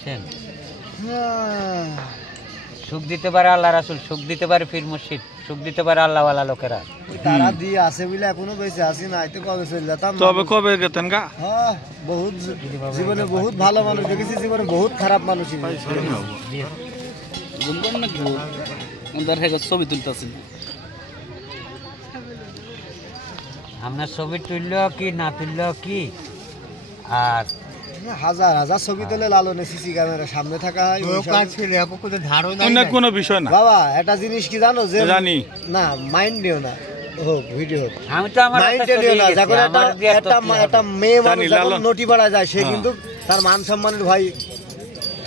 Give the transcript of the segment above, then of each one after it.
বুঝছেন? সুখ দিতে পারে আল্লাহ রাসূল, সুখ দিতে পারে পীর মুর্শিদ, সুখ দিতে পারে আল্লাহওয়ালা লোকেরা। তারা দিয়ে আছে বলে এখনো বেঁচে আছি, না তো কবে চলে যেতাম। তবে কবে গেতেন গা? হ্যাঁ, বহুত জীবনে বহুত ভালো মানুষ দেখেছি, জীবনে বহুত খারাপ মানুষ। ছবি তুলতেছি, আপনার ছবি তুলল কি না তুলল কি, আর হাজার হাজার ছবি তোলে লালনে সিসি ক্যামেরার সামনে থাকা হয়। কোনো বিষয় না বাবা, একটা জিনিস কি জানো, যে জানি না মাইন্ড নিও না, হোক ভিডিও আমি তো আমার একটা মেয়ে মানুষ যখন নটি পাড়া যায়, সে কিন্তু তার মান সম্মানের ভয়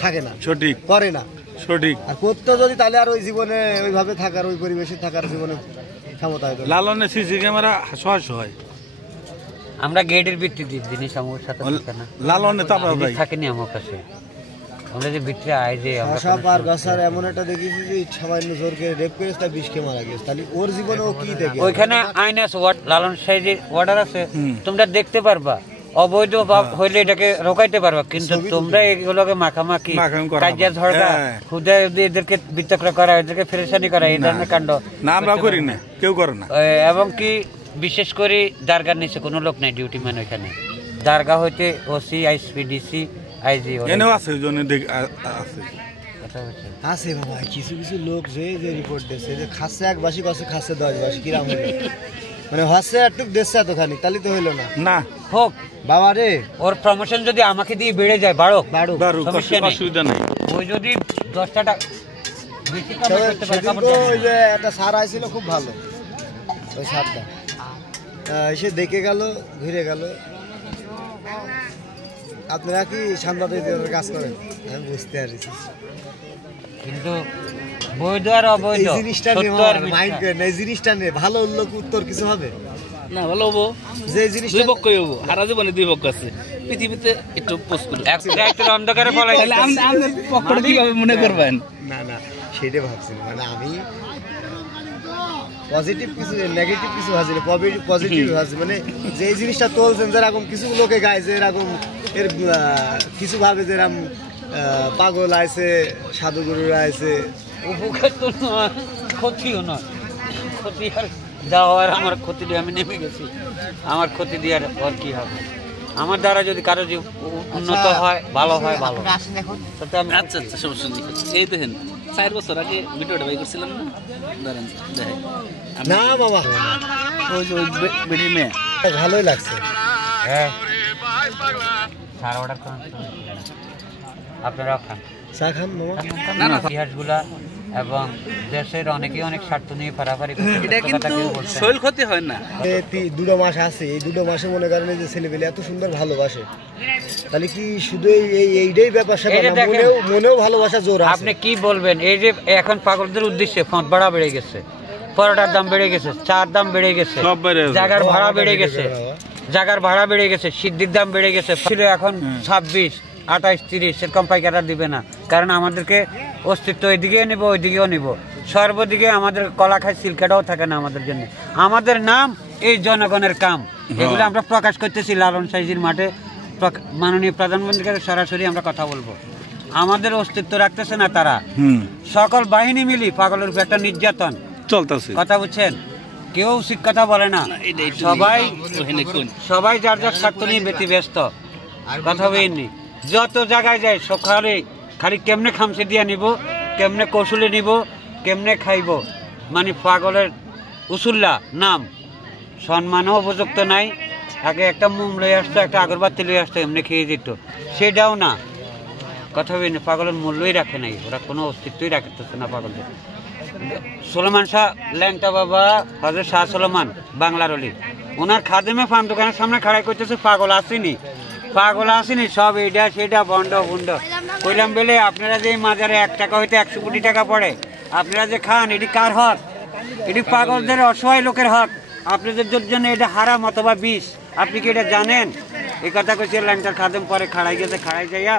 থাকে না, সঠিক করে না, সঠিক। আর করতে যদি তাহলে আর ওই জীবনে ওইভাবে থাকার, ওই পরিবেশে থাকার জীবনে ক্ষমতা হয়। লালনে সিসি ক্যামেরা সহায় আমরা গেটের ভিত্তিতে জিনিস আমার সাথে থাকে না, লালনে তো আমরা থাকেনি আমার কাছে। আমরা যে ভিতরে আই যে আর গাছার এমন একটা দেখেছি যে সামান্য জোরকে রেপ করেছে, তার বিষকে মারা গেছে, তাহলে ওর জীবনে ও কি দেখে? ওইখানে আইন আছে, লালন সাইজের অর্ডার আছে, তোমরা দেখতে পারবা। অবৈধ হইলে এটাকে রোকাইতে পারবা, কিন্তু তোমরা এগুলোকে মাখামাখি কাজিয়া ঝড়কা খুদে এদেরকে বিতক্র করা, এদেরকে ফেরেশানি করা, এই ধরনের কাণ্ড না আমরা করি না, কেউ করে না। এবং কি বিশেষ করে দারগার নিচে কোনো লোক নাই ডিউটি ম্যান, ওইখানে দারগা হইতে ওসি, আইসপিডিসি, আইজি এনেও আছে আছে বাবা। কিছু কিছু লোক যে রিপোর্ট দিচ্ছে যে খাচ্ছে এক বাসি, কষে খাচ্ছে 10 বাসি, কিরাম মানে হচ্ছে একটু দেশে এতখানি, তাহলে তো হইলো না। না হোক বাবা রে, ওর প্রমোশন যদি আমাকে দিয়ে বেড়ে যায়, বাড়ুক, অসুবিধা নেই। ওই যদি 10 টাকা বেশি কামাই করতে পারে। ওই যে একটা সার আইছিল খুব ভালো, ওই সারটা এসে দেখে গেল, ঘুরে গেল। আপনারা কি সাংবাদিকদের কাজ করেন? আমি বুঝতে পারছি, কিন্তু বৈধ আর অবৈধ এই জিনিসটা নিয়ে মাইন্ড করেন, এই জিনিসটা নিয়ে ভালো উত্তর কিছু হবে না। ভালো হবো যে জিনিসটা দুই পক্ষই হবো, হারা জীবনে দুই পক্ষ আছে পৃথিবীতে, একটু পোস্ট করে একটা অন্ধকারে ফলাই তাহলে আমাদের পক্ষটা কিভাবে মনে করবেন? না না, সেটা ভাবছি না, মানে আমি পজিটিভ কিছু, নেগেটিভ কিছু ভাবছি না, পজিটিভ ভাবছি। মানে যে এই জিনিসটা তুলছেন, যেরকম কিছু লোকে গায় যে এরকম এর কিছু ভাবে যে এরকম পাগল আছে, সাধুগুরুরা আছে, উপকার তো নয়, ক্ষতিও নয়। ক্ষতি আর দেওয়ার আমার ক্ষতি দিয়ে আমি নেমে গেছি, আমার ক্ষতি দিয়ে আর কি হবে? আমার দ্বারা যদি কারো যে উন্নত হয়, ভালো হয়, ভালো। আচ্ছা আচ্ছা, সমস্যা নেই। এই দেখেন 4 বছর আগে ভিডিওটা বাই করছিলাম না, ধরেন দেখেন না বাবা, ওই যে বেটির মেয়ে ভালোই লাগছে। হ্যাঁ, সার অর্ডার করুন, আপনারাও খান, চা খান মামা। ইতিহাসগুলা এবং দেশের অনেকেই অনেক স্বার্থ নিয়ে ফারাফারি করছে, এটা কিন্তু শরীর ক্ষতি হয় না। 2 মাস আছে, এই 2 মাসে মনে করেন যে ছেলেপেলে এত সুন্দর ভালোবাসে, তাহলে কি শুধু এইটাই ব্যাপার? মনেও ভালোবাসা জোর আছে। আপনি কি বলবেন? এই যে এখন পাগলদের উদ্দেশ্যে ফোন ভাড়া বেড়ে গেছে, পরোটার দাম বেড়ে গেছে, চার দাম বেড়ে গেছে, জায়গার ভাড়া বেড়ে গেছে, সিদ্ধির দাম বেড়ে গেছে। ছিল এখন 26, 28, 30, সেরকম পাইকাররা দিবে না, কারণ আমাদেরকে অস্তিত্ব এদিকে নিব, ওইদিকেও নিব, সর্বদিকে আমাদের কলা খায় সিলকাটাও থাকে না আমাদের জন্য। আমাদের নাম এই জনগণের কাম, এগুলো আমরা প্রকাশ করতেছি লালন সাইজির মাঠে। মাননীয় প্রধানমন্ত্রীর কাছে সরাসরি আমরা কথা বলবো। আমাদের অস্তিত্ব রাখতেছে না তারা, সকল বাহিনী মিলি পাগলের উপর একটা নির্যাতন চলতেছে, কথা বুঝছেন? কেউ উচিত কথা বলে না, সবাই যার যার স্বার্থ নিয়ে ব্যস্ত, কথা বলেননি। যত জায়গায় যায় সকালে খালি কেমনে খামসে দিয়ে নিব, কেমনে কৌশলে নিব, কেমনে খাইব, মানে পাগলের উসুল্লা নাম। সম্মানও উপযুক্ত নাই, আগে একটা মোম লয়ে আসতো, একটা আগরবাতি লয়ে আসতো, এমনি খেয়ে যেত, সেটাও না, কথা বলেন। পাগলের মূল্যই রাখে নাই ওরা, কোনো অস্তিত্বই রাখতেছে না পাগলদের। সুলেমান শাহ ল্যাংটা বাবা, হযরত শাহ সুলেমান বাংলার অলি, ওনার খাদেমে পান দোকানের সামনে খাড়াই করতেছে, পাগল আসেনি, সব এটা সেটা বন্ড বুন্ড কইলাম বলে। আপনারা যে মাজারে 1 টাকা হইতে 100 কোটি টাকা পড়ে, আপনারা যে খান, এটি কার হক? এটি পাগলদের, অসহায় লোকের হক। আপনাদের জন্য এটা হারাম অথবা বিষ, আপনি কি এটা জানেন? এই কথা কইছে ল্যাংটার খাদেম, পরে খাড়াই গেছে, খাড়াই যাইয়া